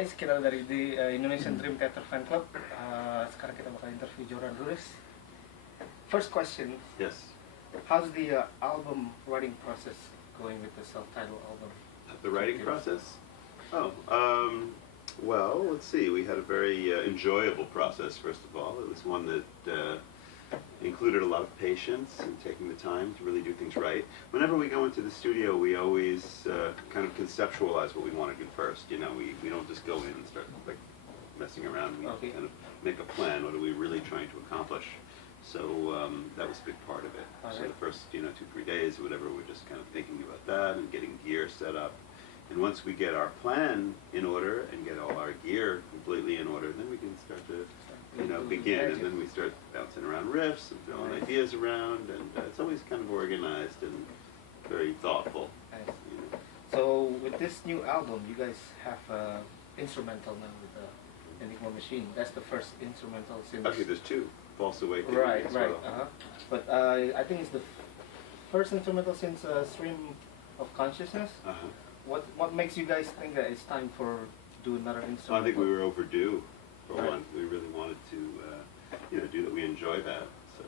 Guys, kita dari di Indonesian Dream Theater Fan Club. Sekarang kita bakal interview Joran Ruris. First question. Yes. How's the album writing process going with the self-titled album? The writing process? Oh, well, let's see. We had a very enjoyable process, first of all. It was one that included a lot of patience and taking the time to really do things right. Whenever we go into the studio, we always kind of conceptualize what we want to do first. You know, we don't just go in and start like messing around. We kind of make a plan. What are we really trying to accomplish? So that was a big part of it. So the first 2-3 days or whatever, we're just kind of thinking about that and getting gear set up. And once we get our plan in order and get all our gear completely in order, then we can start to begin. And then we start bouncing around riffs and throwing ideas around, and it's always kind of organized and very thoughtful. So with this new album, you guys have instrumental now with the Enigma Machine. That's the first instrumental since... Actually, there's two. False Awakening. Right. Well. But I think it's the first instrumental since Stream of Consciousness. What makes you guys think that it's time for do another instrumental? I think we were overdue for one. We really wanted to do that. We enjoy that, so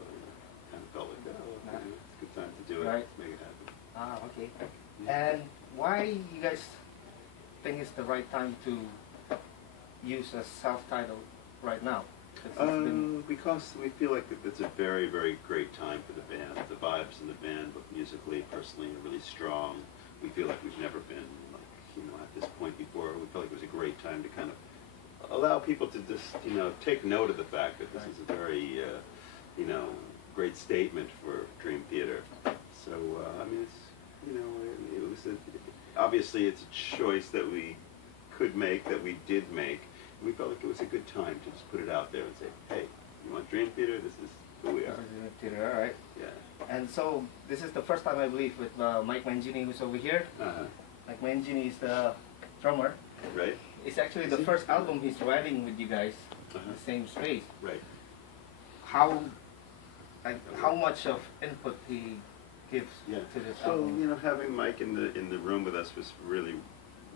kind of felt like it's a good time to do it. Right. Make it happen. Okay. And why you guys think it's the right time to use a self-titled right now? Because we feel like it's a very, very great time for the band. The vibes in the band, both musically, personally, are really strong. We feel like we've never been at this point before. We felt like it was a great time to kind of allow people to just take note of the fact that this is a very great statement for Dream Theater. So I mean, it was obviously it's a choice that we could make, that we did make. We felt like it was a good time to just put it out there and say, hey, you want Dream Theater? This is who we are. Dream Theater, all right. Yeah. And so this is the first time, I believe, with Mike Mangini, who's over here. Mike Mangini is the drummer. Right. It's actually the first album he's writing with you guys in the same space. Right. How much of input he gives to this album? So having Mike in the room with us was really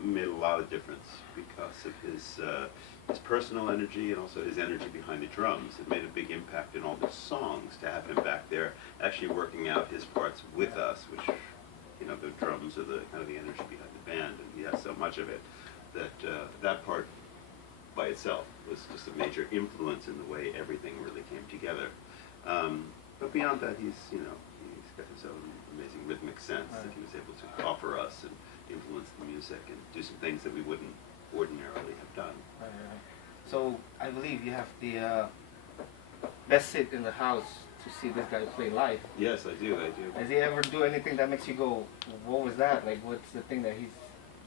made a lot of difference because of his personal energy and also his energy behind the drums. It made a big impact in all the songs to have him back there actually working out his parts with us, which the drums are the kind of the energy behind the band, and he has so much of it that that part by itself was just a major influence in the way everything really came together. But beyond that, he's got his own amazing rhythmic sense that he was able to offer us and influence the music and do some things that we wouldn't ordinarily have done. So I believe you have the best seat in the house to see this guy play live. Yes, I do. Does he ever do anything that makes you go, what was that? Like, what's the thing that he's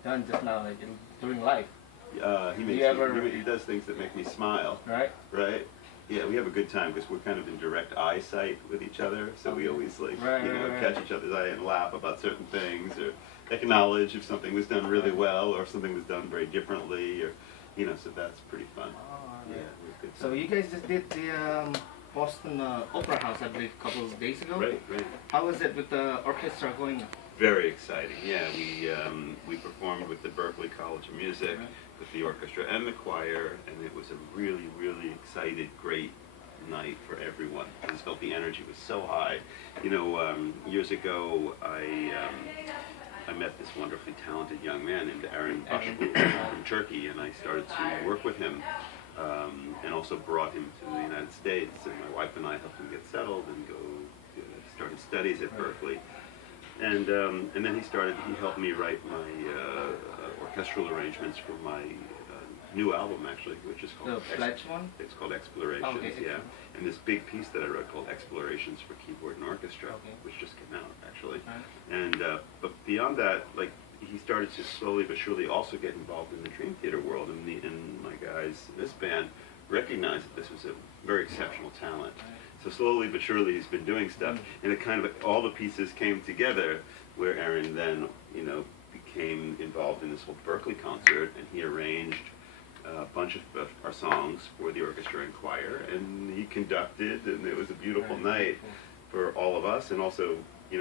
done just now, like during live? He does things that make me smile. Right. Right. Yeah, we have a good time because we're kind of in direct eyesight with each other, so we always catch each other's eye and laugh about certain things, or acknowledge if something was done really well or something was done very differently, or so that's pretty fun. Yeah, we have good time. So you guys just did the Boston Opera House, I believe, a couple of days ago. Right. How was it with the orchestra going? Very exciting. Yeah, we performed with the Berklee College of Music, with the orchestra and the choir, and it was a really, really excited, great night for everyone. I just felt the energy was so high. Years ago, I met this wonderfully talented young man named Aaron Başbuğ from Turkey, and I started to work with him, and also brought him to the United States, and my wife and I helped him get settled and go start his studies at Berklee. And then he helped me write my orchestral arrangements for my new album, actually, which is called It's called Explorations, And this big piece that I wrote called Explorations for Keyboard and Orchestra, which just came out, actually. And but beyond that, like, he started to slowly but surely also get involved in the Dream Theater world, and my guys in this band recognized that this was a very exceptional talent. So slowly but surely he's been doing stuff, and it kind of all the pieces came together where Aaron then became involved in this whole Berklee concert, and he arranged a bunch of our songs for the orchestra and choir, and he conducted, and it was a beautiful night for all of us, and also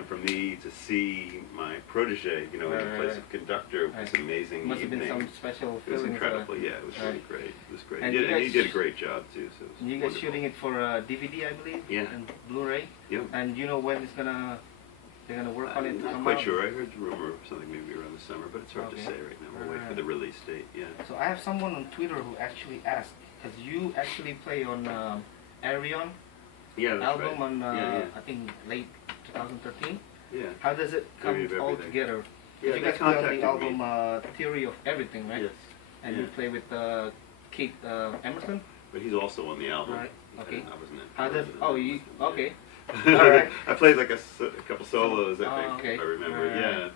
for me to see my protege, in the place of conductor was an amazing Must have evening. been some special It was feelings. incredible. Yeah, it was really great. It was great. And And he did a great job too. So it was you guys wonderful. shooting it for DVD, I believe. Yeah. And Blu-ray. Yeah. And you know when they're gonna work on it I'm to not come quite out? sure. I heard a rumor of something maybe around the summer, but it's hard to Okay. say right now. We'll wait for the release date. Yeah. So I have someone on Twitter who actually asked, because you actually play on Arion Yeah, that's album right. on yeah. I think late 2013. Yeah. How does it come Theory of all Everything. together? Yeah, You they guys play on contacted the album me. Theory of Everything, right? Yes. And yeah. you play with Kate Emerson. But he's also on the album. Right. Okay. I wasn't in. How does? Oh, you okay? Yeah. All right. I played like a couple solos, I think, okay. if I remember. Right. Yeah.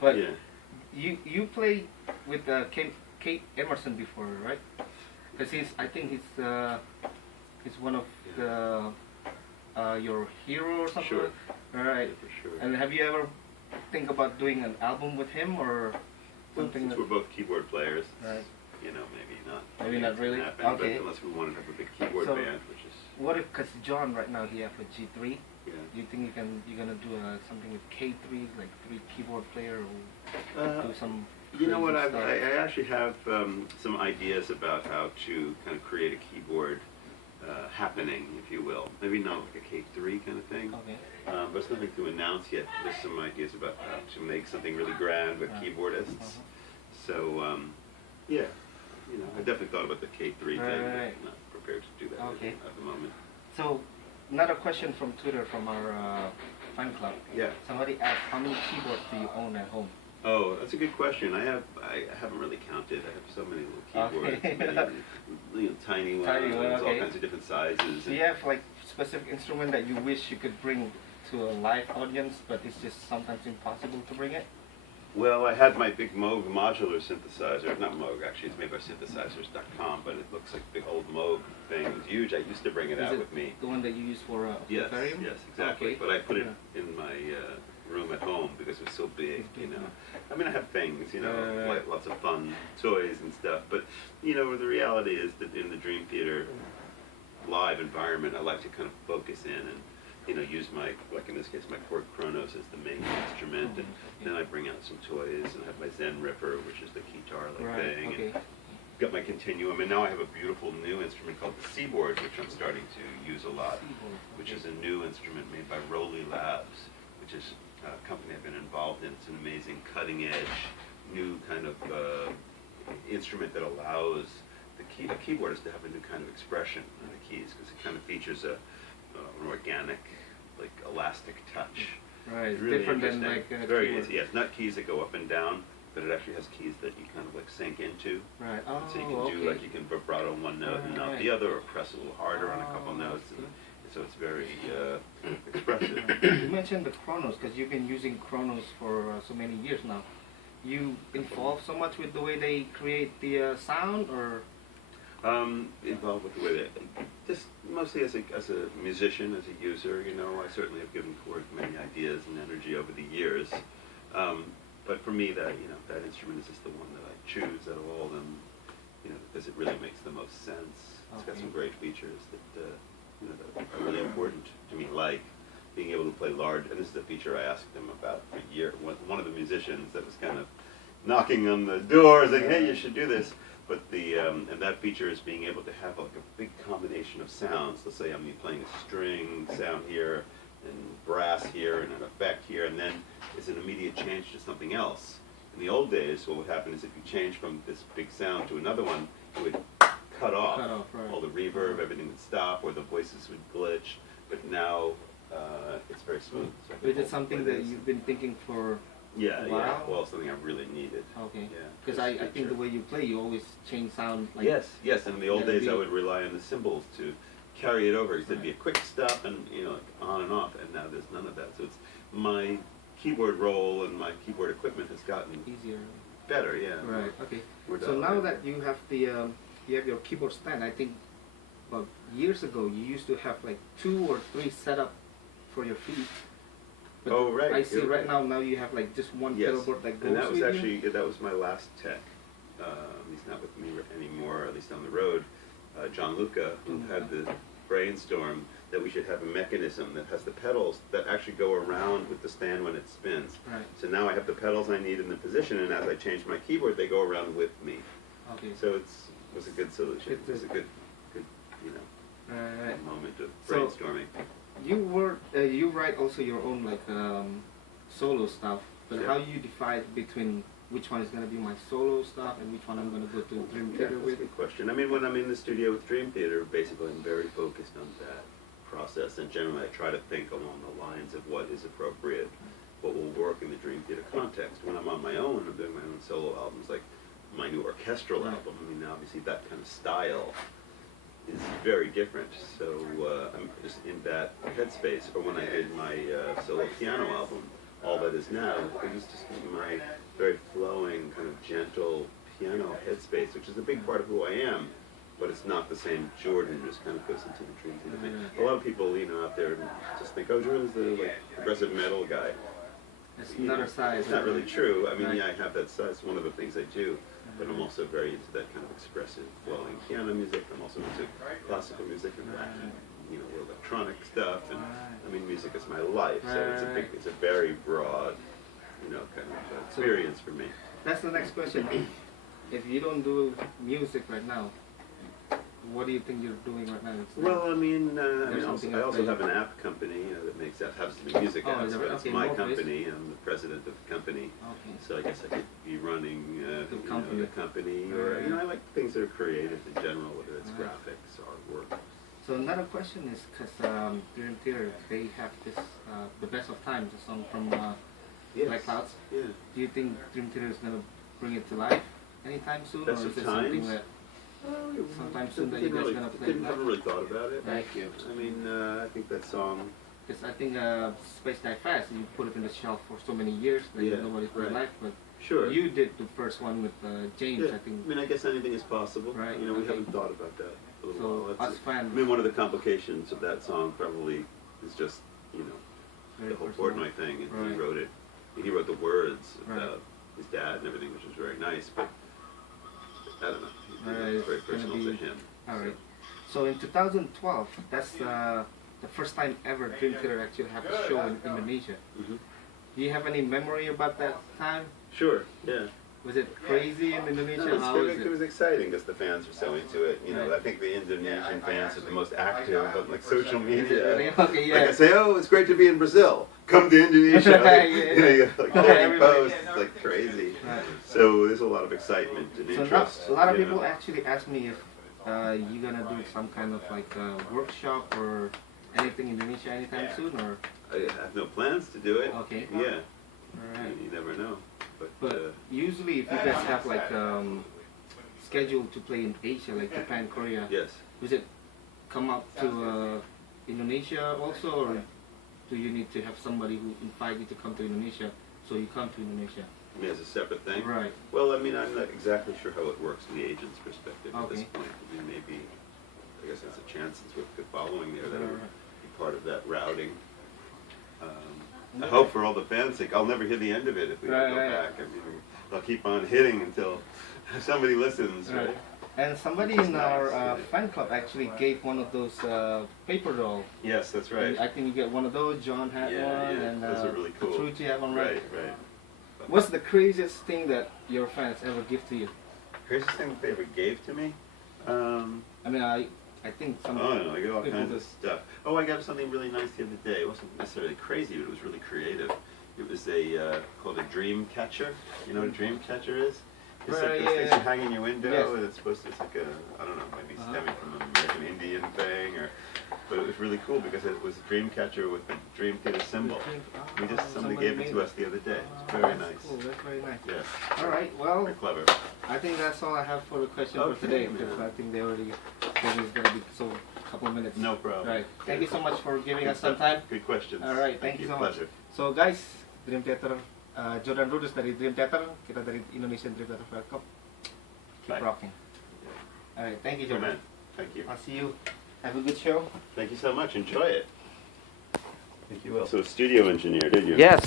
But yeah. you played with Kate Emerson before, right? Because I think he's one of your hero or something. Sure. All right. Yeah, for sure. And have you ever think about doing an album with him or something? Since we're both keyboard players, Right. Maybe not. Maybe not really? Happen, Okay. But unless we wanted to have a big keyboard So, band, which is What if, because John right now he have a G3. yeah. Do you think you're gonna do something with K3, like 3 keyboard player, or do some? You know what? crazy I stuff? actually have some ideas about how to kind of create a keyboard happening, if you will. Maybe not like a K3 kind of thing, Okay. but it's nothing to announce yet. There's some ideas about how to make something really grand with keyboardists. So, yeah, I definitely thought about the K3 thing, Right. but not prepared to do that Okay. at the moment. So, another question from Twitter from our fan club. Yeah. Somebody asked, how many keyboards do you own at home? Oh, that's a good question. I haven't really counted. I have so many little keyboards, Okay. many, tiny ones, Tiny one, all okay. kinds of different sizes. Do you have like specific instrument that you wish you could bring to a live audience, but it's just sometimes impossible to bring it? Well, I had my big Moog modular synthesizer. Not Moog, actually. It's made by synthesizers.com, but it looks like a big old Moog thing. It was huge. I used to bring it Is out it with me. the one that you use for Yes, aquarium? yes, exactly. Okay. But I put it Yeah. in my room at home because it was so big, It's big, I mean, I have things, Right. like lots of fun toys and stuff. But, the reality is that in the Dream Theater live environment, I like to kind of focus in and, use my, like in this case, my Korg Kronos as the main instrument. And then I bring out some toys and I have my Zen Ripper, which is the guitar-like Right, thing. okay. And got my Continuum. And now I have a beautiful new instrument called the Seaboard, which I'm starting to use a lot, Keyboard, which okay. is a new instrument made by Rowley Labs, which is a company I've been involved in. It's an amazing cutting-edge, new kind of instrument that allows the keyboardist to have a new kind of expression on the keys, because it kind of features an organic, like elastic touch. Right, It's really different than interesting. like It's very keyboard. easy. Yeah, it's not keys that go up and down, but it actually has keys that you kind of like sink into. Right. Oh, So you can okay. do like you can vibrato one note and not the Right. other, or press a little harder on a couple Oh, notes. okay. And so it's very expressive. You mentioned the Kronos because you've been using Kronos for so many years now. You involved so much with the way they create the sound, or Involved with the way that, just mostly as a musician, as a user, I certainly have given Korg many ideas and energy over the years. But for me, that instrument is just the one that I choose out of all of them, because it really makes the most sense. It's got Okay. some great features that that are really important to me, like being able to play large. And this is a feature I asked them about for a year. One of the musicians that was kind of knocking on the door, saying, "Hey, you should do this." But and that feature is being able to have like a big combination of sounds. Let's say I'm playing a string sound here, and brass here, and an effect here, and then it's an immediate change to something else. In the old days, what would happen is if you change from this big sound to another one, it would cut off. Right. All the reverb, everything would stop, or the voices would glitch. But now it's very smooth. So I can is it hold something like that this. you've been thinking for? Yeah, yeah. Wow. Well, something I really needed. Okay. Yeah. Because this I think feature. the way you play, you always change sound. Like, Yes. In the old Yeah, days, I the- would rely on the cymbals to carry it over. There'd be a quick stop and like on and off, and now there's none of that. So it's my keyboard roll and my keyboard equipment has gotten Easier. better. Yeah. Right. Okay. We're So done. now that you have you have your keyboard stand, I think, well, years ago you used to have like 2 or 3 set up for your feet. But Oh, right, I see you're right right. now you have like just one Yes. pedalboard that goes And that was with actually that was my last tech. He's not with me anymore, at least on the road. John Luca, who had the brainstorm that we should have a mechanism that has the pedals that actually go around with the stand when it spins. Right. So now I have the pedals I need in the position, and as I change my keyboard, they go around with me. Okay. So it was a good solution. It was a good moment of brainstorming. So you write also your own like solo stuff, but Yeah. how you divide between which one is going to be my solo stuff and which one I'm going to go to Dream Theater That's a with? good question. I mean, when I'm in the studio with Dream Theater, basically I'm very focused on that process, and generally I try to think along the lines of what is appropriate, what will work in the Dream Theater context. When I'm on my own, I'm doing my own solo albums, like my new orchestral album. I mean, obviously that kind of style is very different, so I'm just in that headspace. Or when I did my solo piano album, All That Is Now, it was just my very flowing, kind of gentle piano headspace, which is a big part of who I am, but it's not the same Jordan who just kind of goes into the Dream Theater thing. A lot of people, you know, out there just think, oh, Jordan's the like progressive metal guy. It's another side. It's not really true. I mean, Right. yeah, I have that side. It's one of the things I do. But I'm also very into that kind of expressive, flowing piano music. I'm also into classical music and Latin, you know, electronic stuff. And I mean, music is my life, so it's a very broad, you know, kind of experience for me. That's the next question. If you don't do music right now, what do you think you're doing right now? Well, I mean, I something also else have an app company that makes apps, happens to be music Oh, apps, is it but right? it's Okay, my more place. company. I'm the president of the company. Okay. So I guess I could be running The you know, company. the company, or you know, I like things that are creative in general, whether it's graphics or artwork. So another question is because Dream Theater, they have this the best of times, a song from Black Clouds. Yeah. Do you think Dream Theater is gonna bring it to life anytime soon, Best or of is it something times? that sometime soon that you Didn't guys really, gonna play? haven't really thought about it. Thank you. I mean, I think that song. Because I think Space Die Fast, you put it in the shelf for so many years that Yeah, nobody's played right. live, but Sure. you did the first one with James, Yeah. I think. I mean, I guess anything is possible. Right, You know, we okay. haven't thought about that a little So while. That's us fans, I mean, one of the complications of that song probably is just, you know, very the whole personal. Portnoy thing, and Right. he wrote it. He wrote the words Right. about his dad and everything, which was very nice. But I don't know. Right, It's very it's gonna personal to be- him. All right. So in 2012, that's the first time ever Dream Theater actually have a show in Indonesia. Mhm. Do you have any memory about that time? Sure. Yeah. Was it crazy in Indonesia? No, How was it it? was exciting because the fans were so into it. You know, Right. I think the Indonesian fans are the most active on like social media. Okay, yeah. Like I say, oh, it's great to be in Brazil. Come to Indonesia. Yeah, You know, you have, like Yeah, 30 everybody- posts. It's like crazy. Right. So there's a lot of excitement and So now, interest. a lot of you people know. actually ask me if you're gonna do some kind of like workshop or anything in Indonesia anytime soon, or I have no plans to do it. Okay. Yeah. alright. You never know. But But usually, if you guys have like scheduled to play in Asia, like Japan, Korea, yes. does it come up to Indonesia also, or do you need to have somebody who invite you to come to Indonesia, so you come to Indonesia? I mean, as a separate thing. Right. Well, I mean, I'm not exactly sure how it works from the agent's perspective at this Okay. point. I mean, maybe, I guess there's a chance since we're following there that it would Alright. be part of that routing. I hope for all the fans' sake, I'll never hear the end of it if we don't go Right. back. I mean, they'll keep on hitting until somebody listens, right? Right. And somebody in our fan club actually gave one of those paper doll. Yes, that's right. I think you get one of those. John had Yeah, one, yeah, and those are really cool. Petrucci had one, right? Right. What's the craziest thing that your fans ever give to you? Craziest thing that they ever gave to me? I mean, I think some. Oh, no, I get all people kinds of just- stuff. Oh, I got something really nice the other day. It wasn't necessarily crazy, but it was really creative. It was called a dream catcher. You know what a dream catcher is? It's like Right, those things yeah. you hang in your window, Yes. and it's supposed to, it's like a, I don't know, maybe stemming from an American Indian thing, but it was really cool because it was a dream catcher with the Dream Theater symbol. Somebody gave it to us the other day. It's very That's nice. cool. That's very nice. Yeah. All right. Well, Very clever. I think that's all I have for the question Okay, for today, man. because I think they already said it's gonna be so a couple of minutes. No problem. Right. Thank you so much for giving Good us some stuff. time. Good questions. All right. Thank you so much. Pleasure. So guys, Dream Theater, Jordan Rudess dari Dream Theater, kita dari Indonesian Dream Theater Fan Club. Keep Bye. rocking. All right. Thank you, Good Jordan. man. Thank you. I'll see you. Have a good show. Thank you so much. Enjoy it. Thank you. Also a studio engineer, did you? Yes.